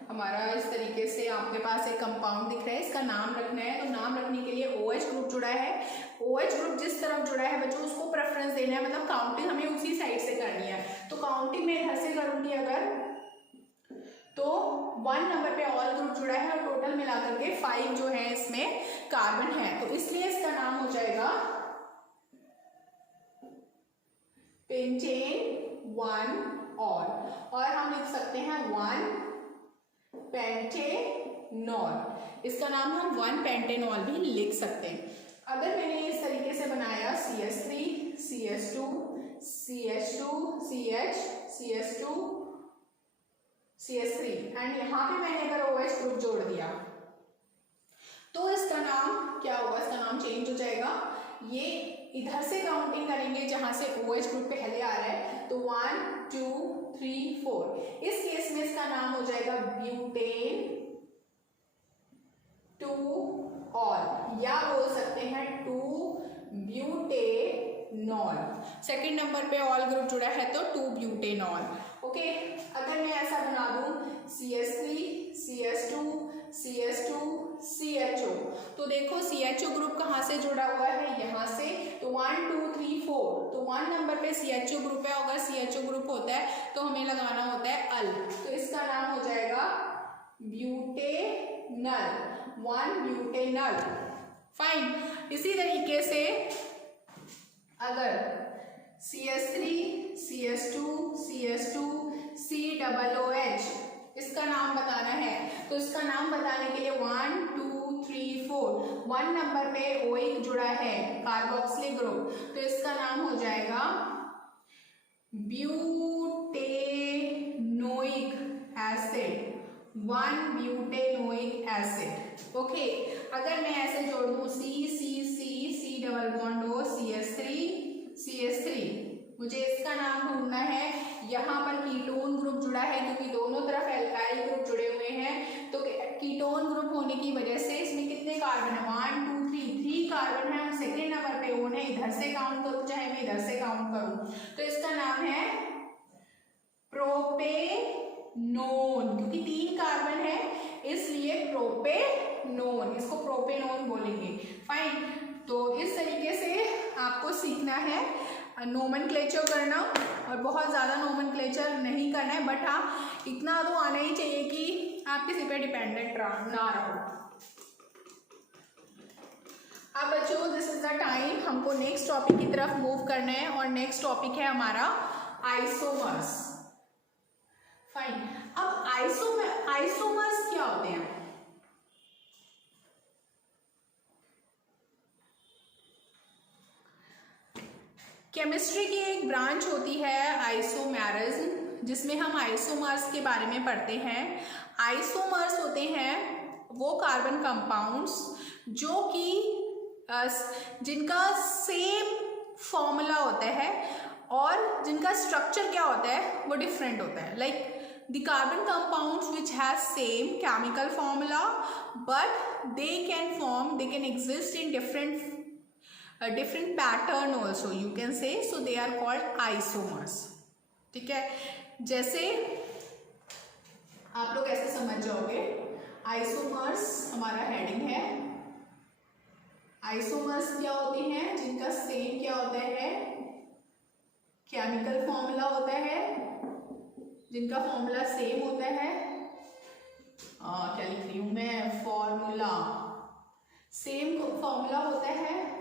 हमारा इस तरीके से आपके पास एक कंपाउंड दिख रहा है, इसका नाम रखना है। तो नाम रखने के लिए OH ग्रुप जुड़ा है, OH ग्रुप जिस तरफ जुड़ा है बच्चों उसको प्रेफरेंस देना है, मतलब काउंटिंग हमें उसी साइड से करनी है। तो काउंटिंग में इधर से करूंगी अगर, तो 1 नंबर पे ऑल ग्रुप जुड़ा है और टोटल मिलाकर के 5 जो है इसमें कार्बन है, तो इसलिए इसका नाम हो जाएगा पेंटेन 1 और हम लिख सकते हैं 1 पेंटेनॉल, इसका नाम हम 1 पेंटेनॉल भी लिख सकते हैं। अगर मैंने इस तरीके से बनाया CH3 CH2 CH2 CH CH2 CH3 and यहाँ पे मैंने अगर OH ग्रुप जोड़ दिया तो इसका नाम क्या होगा, इसका नाम चेंज हो जाएगा। ये इधर से काउंटिंग करेंगे जहां से OH ग्रुप पहले आ रहा है, तो 1 2 3 4, इस केस में इसका नाम हो जाएगा ब्यूटेन 2 ऑल, या बोल सकते हैं 2 ब्यूटेनॉल। सेकंड नंबर पे ऑल ग्रुप जुड़ा है तो 2 ब्यूटेनॉल। ओके, अगर मैं ऐसा बना दूं CH3 CH2 CH2 CHO, तो देखो CHO ग्रुप कहाँ से जुड़ा हुआ है, यहाँ से, तो 1 2 3 4, तो 1 नंबर पे CHO ग्रुप है। अगर CHO ग्रुप होता है तो हमें लगाना होता है अल, तो इसका नाम हो जाएगा ब्यूटेनल, 1 ब्यूटेनल। फाइन, इसी तरीके से अगर CH3 CH2 CH2 COOH, इसका नाम बताना है, तो इसका नाम बताने के लिए 1 2 3 4, 1 नंबर पे OH जुड़ा है कार्बोक्सिलिक ग्रुप, तो इसका नाम हो जाएगा butanoic acid, 1 butanoic acid. Okay, अगर मैं ऐसे जोड़ दूं C double bond O CH3, मुझे इसका नाम ढूंढना है। यहाँ पर कीटोन ग्रुप जुड़ा है क्योंकि दोनों तरफ एल्काइल ग्रुप जुड़े हुए हैं, तो कीटोन ग्रुप होने की वजह से इसमें कितने कार्बन है, 1 2 3 कार्बन है, और सेकेंड नंबर पे O है। इधर से काउंट करूं चाहे मैं इधर से काउंट करूं, तो इसका नाम है प्रोपेनोन, क्योंकि 3 कार्बन है इसलिए प्रोपेनोन, इसको प्रोपेनोन बोलेंगे। फाइन, तो इस तरीके से आपको सीखना है नोमेनक्लेचर करना, और बहुत ज़्यादा नोमेनक्लेचर नहीं करना है, बट हाँ इतना तो आना ही चाहिए कि आप किसी पे डिपेंडेंट ना रहो। अब बच्चों दिस इज द टाइम, हमको नेक्स्ट टॉपिक की तरफ मूव करना है, और नेक्स्ट टॉपिक है हमारा आइसोमर्स। फाइन, अब आइसोमर्स क्या होते हैं? केमिस्ट्री की एक ब्रांच होती है आइसोमेरिज्म, जिसमें हम आइसोमर्स के बारे में पढ़ते हैं। आइसोमर्स होते हैं वो कार्बन कंपाउंड्स जो कि जिनका सेम फॉर्मूला होता है और जिनका स्ट्रक्चर क्या होता है वो डिफरेंट होता है। Like the carbon compounds which has same chemical formula but they can exist in different pattern also, you can say, so they are called isomers। ठीक है, जैसे आप लोग ऐसे समझ जाओगे, आइसोमर्स हमारा हेडिंग है। आइसोमर्स क्या होते हैं? जिनका सेम क्या होता है, केमिकल फॉर्मूला होता है, जिनका फॉर्मूला सेम होता है। क्या लिख रही हूँ मैं,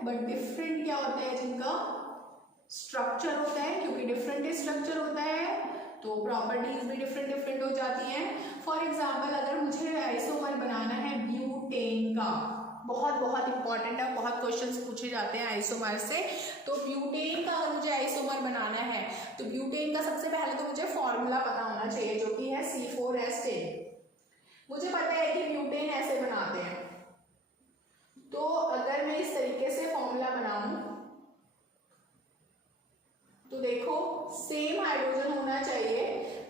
बट डिफरेंट क्या होता है जिनका स्ट्रक्चर होता है, क्योंकि डिफरेंट स्ट्रक्चर होता है तो प्रॉपर्टीज भी डिफरेंट डिफरेंट हो जाती हैं। फॉर एग्जाम्पल अगर मुझे आइसोमर बनाना है ब्यूटेन का, बहुत बहुत इंपॉर्टेंट है, बहुत क्वेश्चंस पूछे जाते हैं आइसोमर से। तो ब्यूटेन का अगर मुझे आइसोमर बनाना है तो ब्यूटेन का सबसे पहले तो मुझे फॉर्मूला पता होना चाहिए जो कि है C4H10। मुझे पता है कि ब्यूटेन ऐसे बनाते हैं, तो अगर मैं इस तरीके से फॉर्मूला बनाऊं तो देखो सेम हाइड्रोजन होना चाहिए,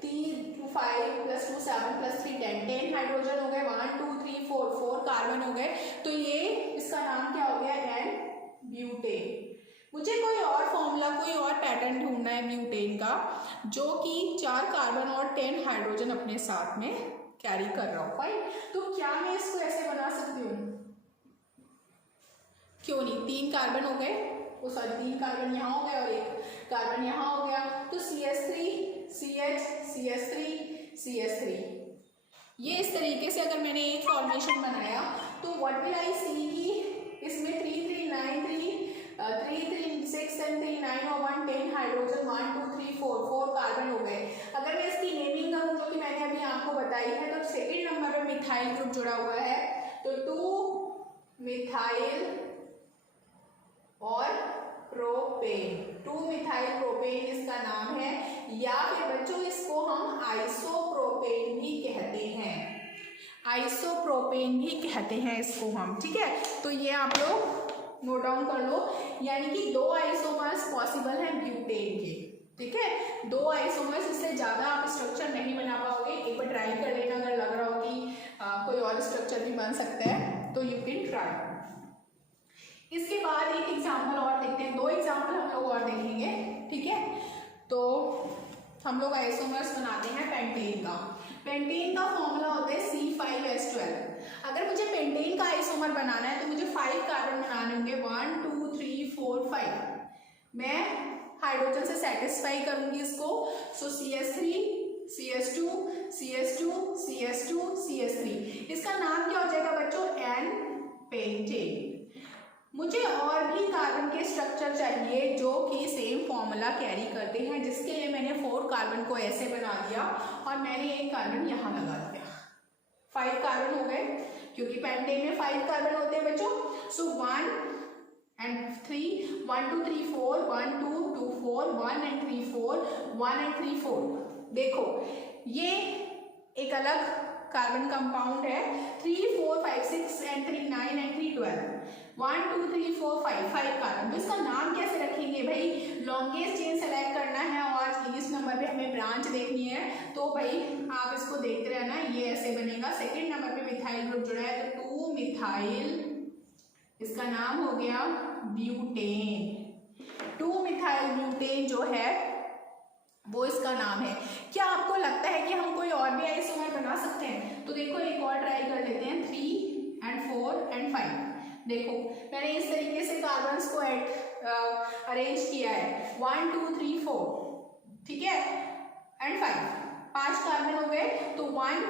2 5 + 2 7 + 3 10 हाइड्रोजन हो गए, 1 2 3 4 कार्बन हो गए, तो ये इसका नाम क्या हो गया, एन ब्यूटेन। मुझे कोई और फॉर्मूला, कोई और पैटर्न ढूंढना है ब्यूटेन का जो कि 4 कार्बन और 10 हाइड्रोजन अपने साथ में कैरी कर रहा हूं। फाइन, तो क्या मैं इसको ऐसे बना सकती हूँ, क्यों नहीं, 3 कार्बन हो गए, वो सॉरी 3 कार्बन यहाँ हो गए और 1 कार्बन यहाँ हो गया, तो CH3 CH CH3 CH3। ये इस तरीके से अगर मैंने एक फॉर्मेशन बनाया तो व्हाट विल आई सी की इसमें 3 3 9 3 3 6 7 3 9 और 1 10 हाइड्रोजन, 1 2 3 4 कार्बन हो गए। अगर मैं इसकी नेमिंग करूँ जो कि मैंने अभी आपको बताई है, तो सेकेंड नंबर पे मिथाइल ग्रुप जुड़ा हुआ है, तो 2 मिथाइल और प्रोपेन, 2 मिथाइल प्रोपेन इसका नाम है, या फिर बच्चों इसको हम आइसोप्रोपेन भी कहते हैं, आइसोप्रोपेन भी कहते हैं इसको हम, ठीक है। तो ये आप लोग नोट डाउन कर लो, यानी कि 2 आइसोमर्स पॉसिबल हैं ब्यूटेन के, ठीक है, 2 आइसोमर्स, इससे ज्यादा आप स्ट्रक्चर नहीं बना पाओगे। एक बार ट्राई कर लेना, अगर लग रहा हो कि कोई और स्ट्रक्चर भी बन सकता है तो यू कैन ट्राई। इसके बाद एक एग्जाम्पल और देखते हैं, 2 एग्जाम्पल हम लोग और देखेंगे, ठीक है। तो हम लोग आइसोमर्स बनाते हैं पेंटेन का। पेंटेन का फॉर्मूला होता है C5H12। अगर मुझे पेंटेन का आइसोमर बनाना है तो मुझे 5 कार्बन बनाने होंगे, 1 2 3 4 5। मैं हाइड्रोजन से सेटिस्फाई करूंगी इसको, सो CH3 CH2 CH2 CH2 CH3। इसका नाम क्या हो जाएगा बच्चों, एन पेंटेन। मुझे और भी कार्बन के स्ट्रक्चर चाहिए जो कि सेम फॉर्मूला कैरी करते हैं, जिसके लिए मैंने 4 कार्बन को ऐसे बना दिया और मैंने एक कार्बन यहाँ लगा दिया, 5 कार्बन हो गए, क्योंकि पेंटेन में 5 कार्बन होते हैं बच्चों। सो 1 and 3 1 2 3 4 1 2 2 4 1 and 3 4 1 and 3 4। देखो ये एक अलग कार्बन कंपाउंड है, 3 4 5 6 and 3 9 and 3 12, 1 2 3 4 5 कार्बन। तो इसका नाम कैसे रखेंगे भाई, लॉन्गेस्ट चेन सेलेक्ट करना है और इस नंबर पे हमें ब्रांच देखनी है, तो भाई आप इसको देखते रहना, ये ऐसे बनेगा। सेकेंड नंबर पे मिथाइल ग्रुप जुड़ा है तो 2 मिथाइल, इसका नाम हो गया ब्यूटेन। 2 मिथाइल ब्यूटेन जो है वो इसका नाम है। क्या आपको लगता है कि हम कोई और भी आइसोमर बना सकते हैं? तो देखो एक और ट्राई कर लेते हैं, 3 and 4 and 5। देखो मैंने इस तरीके से कार्बन्स को अरेंज किया है, 1 2 3 4, ठीक है, एंड 5 कार्बन हो गए, तो 1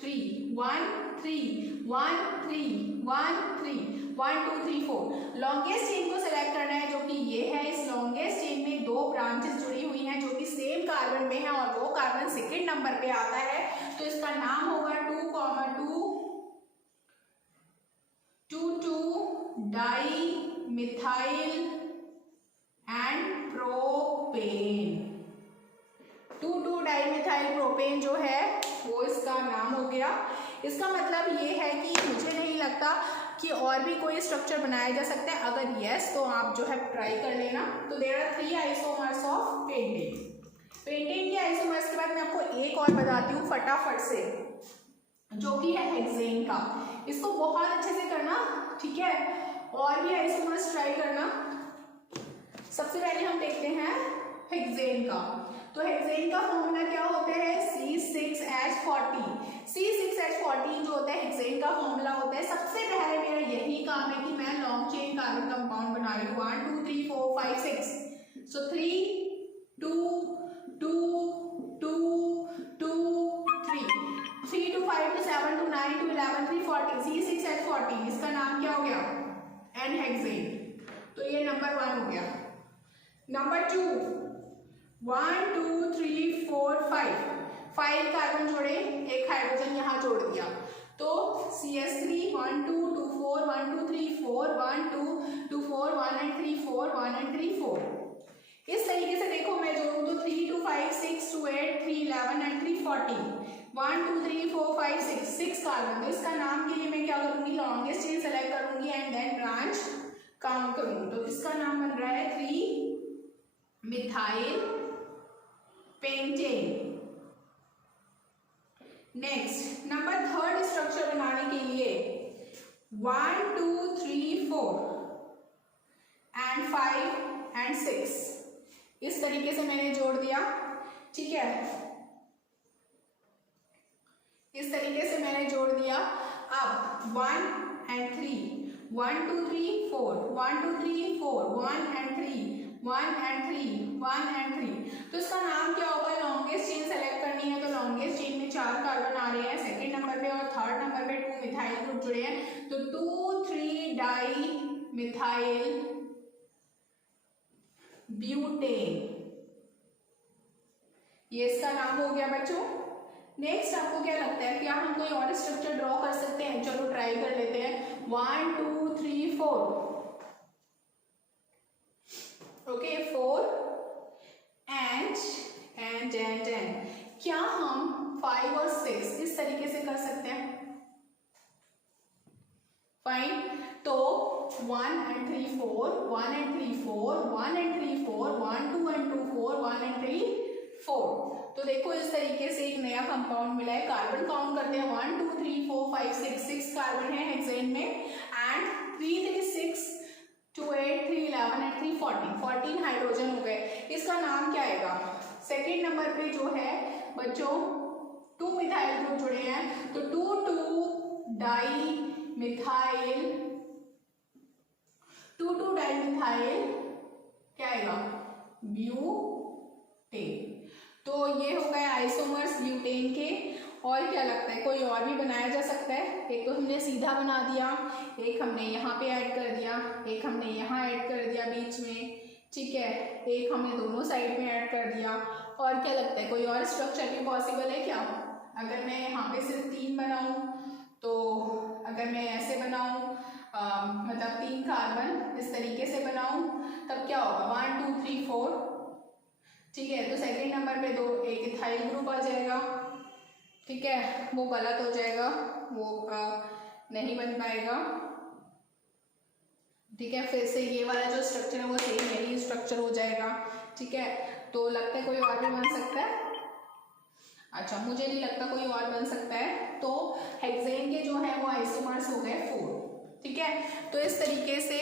3 1 3 1 3 1 3 1 2 3 4। लॉन्गेस्ट चेन को सेलेक्ट करना है जो कि ये है। इस लॉन्गेस्ट चेन में 2 ब्रांचेस जुड़ी हुई हैं जो कि सेम कार्बन में है और वो कार्बन सेकेंड नंबर पे आता है, तो इसका नाम होगा 2,2 di methyl and propane. 2,2 di methyl propane जो है वो इसका नाम हो गया। इसका मतलब ये है कि मुझे नहीं लगता कि और भी कोई स्ट्रक्चर बनाया जा सकता है। अगर यस तो आप जो है ट्राई कर लेना। तो there are 3 isomers of pentane. Pentane के आइसोमर्स के बाद मैं आपको एक और बताती हूँ फटाफट से, जो कि है हेक्सेन का। इसको बहुत अच्छे से करना, ठीक है, और भी आइसोमर्स ट्राई करना। सबसे पहले हम देखते हैं हेक्सेन का। तो हेक्सेन का फॉर्मूला क्या होता है, C6H14। C6H14 जो होता है हेक्सेन का फॉर्मूला होता है। सबसे पहले मेरा यही काम है कि मैं लॉन्ग चेन कार्बन कंपाउंड बना रही हूँ, 1 2 3 4 5 6। सो 3 2 2 2 2 3 3 to 5 to 7 to 9 to 11 3 40 C6H14। इसका नाम क्या हो गया, एन हेक्सेन। तो ये नंबर 1 हो गया। नंबर 2 1 2 3 4 5 कार्बन जोड़े, एक हाइड्रोजन यहाँ जोड़ दिया, तो CH3 1 2 2 4 1 2 3 4 1 2 2 4 1 and 3 4 1 and 3 4। इस तरीके से देखो मैं जोड़ूं तो 3 2 5 6 2 8 3 11 and 3 14 1 2 3 4 5 6 कार्बन। तो इसका नाम के लिए मैं क्या करूंगी, लॉन्गेस्ट चेन सेलेक्ट करूंगी एंड देन ब्रांच काउंट करूंगी। तो इसका नाम बन रहा है 3 methyl pentane. Next number 3 structure बनाने के लिए 1 2 3 4 एंड 5 एंड 6 इस तरीके से मैंने जोड़ दिया, ठीक है, इस तरीके से मैंने जोड़ दिया। अब 1 and 3 1 2 3 4 1 2 3 4 1 and 3 1 and 3 1 and 3। तो इसका नाम क्या होगा, लॉन्गेस्ट चेन सेलेक्ट करनी है, तो लॉन्गेस्ट चेन में 4 कार्बन आ रहे हैं सेकंड नंबर पे और थर्ड नंबर पे 2 मिथाइल ग्रुप जुड़े हैं, तो 2 3 डाई मिथाइल ब्यूटेन, ये इसका नाम हो गया बच्चों। नेक्स्ट आपको क्या लगता है, क्या हम कोई और स्ट्रक्चर ड्रॉ कर सकते हैं? चलो ट्राई कर लेते हैं। 1 2 3 4 ओके 4 एंड क्या हम 5 और 6 इस तरीके से कर सकते हैं? फाइन, तो 1 and 3 4 1 and 3 4 1 and 3 4 1 2 and 2 4 1 and 3 4। तो देखो इस तरीके से एक नया कंपाउंड मिला है। कार्बन काउंट करते हैं 1 2 3 4 5 6 कार्बन है हेक्सेन में एंड 3 3 6 2 8 3 11 एंड 3 14 हाइड्रोजन हो गए। इसका नाम क्या आएगा? सेकेंड नंबर पे जो है बच्चों 2 मिथाइल ग्रुप जुड़े हैं, तो 2 2 डाई मिथाइल 2 2 डाई मिथाइल क्या आएगा? ब्यूटेन। तो ये हो गए आइसोमर्स ब्यूटेन के। और क्या लगता है कोई और भी बनाया जा सकता है? एक तो हमने सीधा बना दिया, एक हमने यहाँ पे ऐड कर दिया, एक हमने यहाँ ऐड कर दिया बीच में, ठीक है, एक हमने दोनों साइड में ऐड कर दिया। और क्या लगता है कोई और स्ट्रक्चर भी पॉसिबल है क्या? अगर मैं यहाँ पे सिर्फ 3 बनाऊँ, तो अगर मैं ऐसे बनाऊँ मतलब 3 कार्बन इस तरीके से बनाऊँ, तब क्या होगा? 1 2 3 4, ठीक है, तो सेकेंड नंबर पे एक इथाइल ग्रुप आ जाएगा, ठीक है, वो गलत हो जाएगा, वो नहीं बन पाएगा, ठीक है। फिर से ये वाला जो स्ट्रक्चर है वो सेम यही स्ट्रक्चर हो जाएगा, ठीक है। तो लगता है कोई और भी बन सकता है? अच्छा, मुझे नहीं लगता कोई और बन सकता है। तो हेक्सेन के जो है वो आइसोमर्स हो गए 4, ठीक है। तो इस तरीके से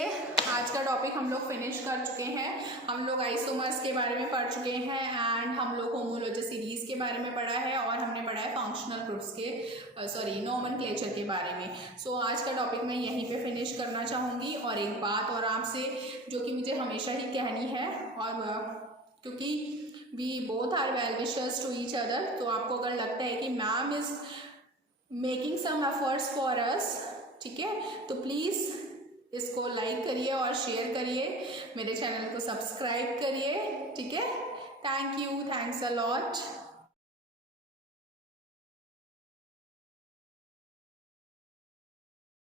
आज का टॉपिक हम लोग फिनिश कर चुके हैं। हम लोग आइसोमर्स के बारे में पढ़ चुके हैं एंड हम लोग होमोलॉजी सीरीज के बारे में पढ़ा है और हमने पढ़ा है फंक्शनल ग्रुप्स के नोमेनक्लेचर के बारे में। सो आज का टॉपिक मैं यहीं पे फिनिश करना चाहूँगी। और एक बात और आपसे जो कि मुझे हमेशा ही कहनी है, और क्योंकि we both are well wishers to each other, तो आपको अगर लगता है कि ma'am is making some efforts for us, ठीक है, तो प्लीज़ इसको लाइक करिए और शेयर करिए, मेरे चैनल को सब्सक्राइब करिए, ठीक है। Thank you, thanks a lot.